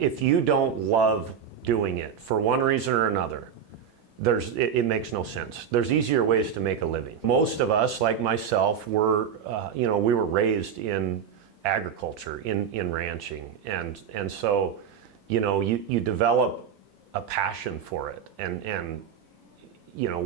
if you don't love doing it for one reason or another, it makes no sense. There's easier ways to make a living. Most of us, like myself, were, we were raised in agriculture, in ranching, and so, you develop a passion for it, and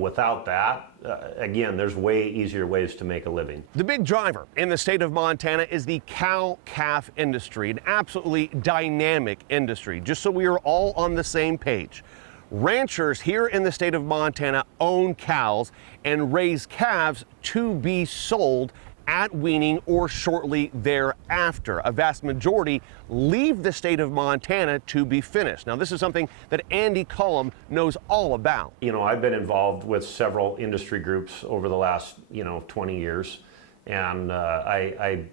without that, again, there's way easier ways to make a living. The big driver in the state of Montana is the cow-calf industry, an absolutely dynamic industry. Just so we are all on the same page, ranchers here in the state of Montana own cows and raise calves to be sold at weaning or shortly thereafter. A vast majority leave the state of Montana to be finished. Now, this is something that Andy Cullum knows all about. I've been involved with several industry groups over the last, 20 years. And I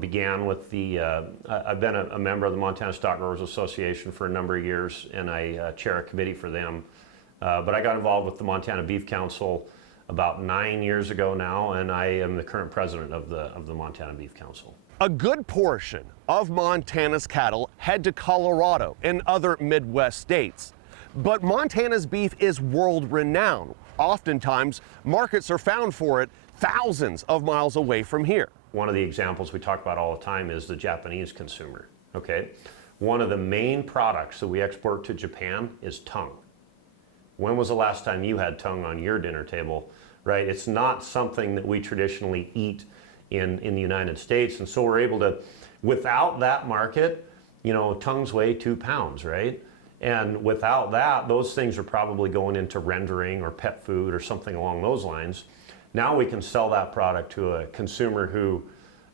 began with I've been a member of the Montana Stock Growers Association for a number of years, and I chair a committee for them. But I got involved with the Montana Beef Council about 9 years ago now, and I am the current president of the Montana Beef Council. A good portion of Montana's cattle head to Colorado and other Midwest states. But Montana's beef is world-renowned. Oftentimes, markets are found for it thousands of miles away from here. One of the examples we talk about all the time is the Japanese consumer, okay? One of the main products that we export to Japan is tongue. When was the last time you had tongue on your dinner table, right? It's not something that we traditionally eat in the United States, and so we're able to, without that market, tongues weigh 2 pounds, right? And without that, those things are probably going into rendering or pet food or something along those lines. Now we can sell that product to a consumer who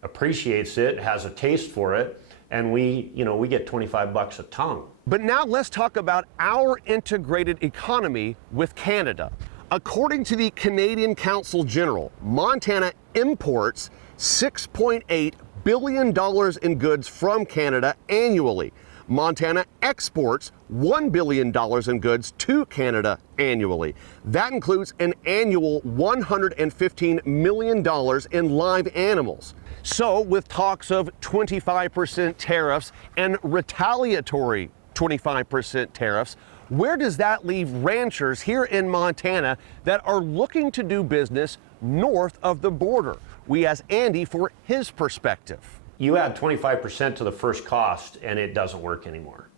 appreciates it, has a taste for it, and we get 25 bucks a tongue. But now let's talk about our integrated economy with Canada. According to the Canadian Council General, Montana imports $6.8 billion in goods from Canada annually. Montana exports $1 billion in goods to Canada annually. That includes an annual $115 million in live animals. So with talks of 25% tariffs and retaliatory 25% tariffs, where does that leave ranchers here in Montana that are looking to do business north of the border? We asked Andy for his perspective. You add 25% to the first cost and it doesn't work anymore.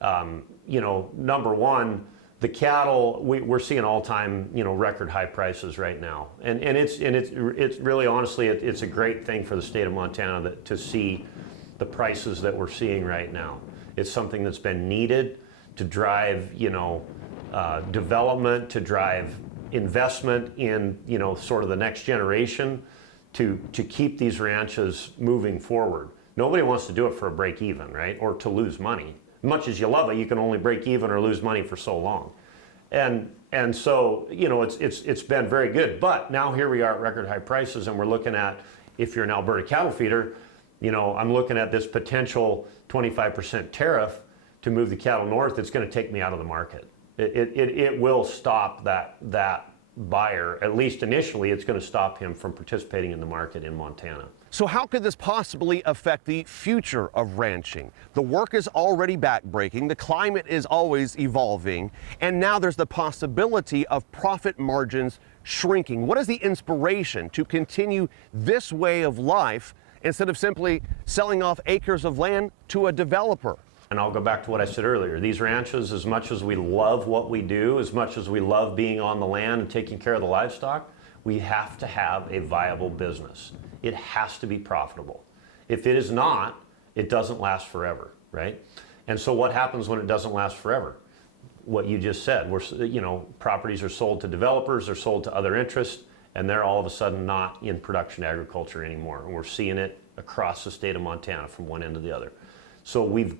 Number one, the cattle, we're seeing all-time, record high prices right now. And it's really, honestly, it's a great thing for the state of Montana to see the prices that we're seeing right now. It's something that's been needed to drive, development, to drive investment in, sort of the next generation, to keep these ranches moving forward. Nobody wants to do it for a break even, right? Or to lose money. Much as you love it, you can only break even or lose money for so long. And so, it's been very good. But now here we are at record high prices, and we're looking at, if you're an Alberta cattle feeder, I'm looking at this potential 25% tariff to move the cattle north. It's going to take me out of the market. It will stop that buyer, at least initially. It's going to stop him from participating in the market in Montana. So how could this possibly affect the future of ranching? The work is already backbreaking, the climate is always evolving, and now there's the possibility of profit margins shrinking. What is the inspiration to continue this way of life instead of simply selling off acres of land to a developer? And I'll go back to what I said earlier. These ranches, as much as we love what we do, as much as we love being on the land and taking care of the livestock, we have to have a viable business. It has to be profitable. If it is not, it doesn't last forever, right? And so what happens when it doesn't last forever? What you just said, properties are sold to developers, they're sold to other interests, and they're all of a sudden not in production agriculture anymore. And we're seeing it across the state of Montana from one end to the other. So we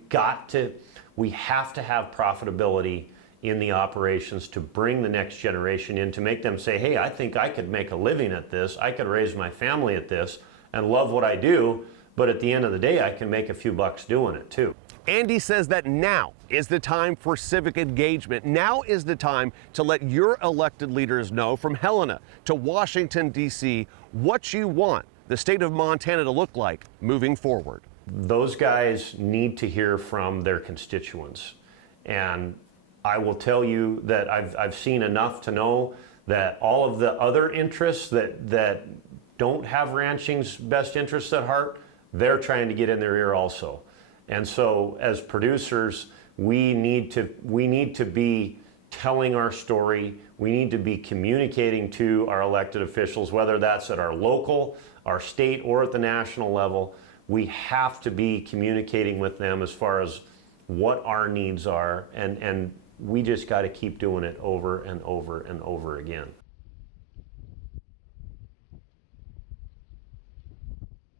have to have profitability in the operations to bring the next generation in, to make them say, hey, I think I could make a living at this, I could raise my family at this and love what I do, but at the end of the day, I can make a few bucks doing it too. Andy says that now is the time for civic engagement. Now is the time to let your elected leaders know, from Helena to Washington, D.C., what you want the state of Montana to look like moving forward. those guys need to hear from their constituents. And I will tell you that I've seen enough to know that all of the other interests that don't have ranching's best interests at heart, they're trying to get in their ear also. And so as producers, we need to be telling our story. We need to be communicating to our elected officials, whether that's at our local, our state, or at the national level. We have to be communicating with them as far as what our needs are, and we just got to keep doing it over and over and over again.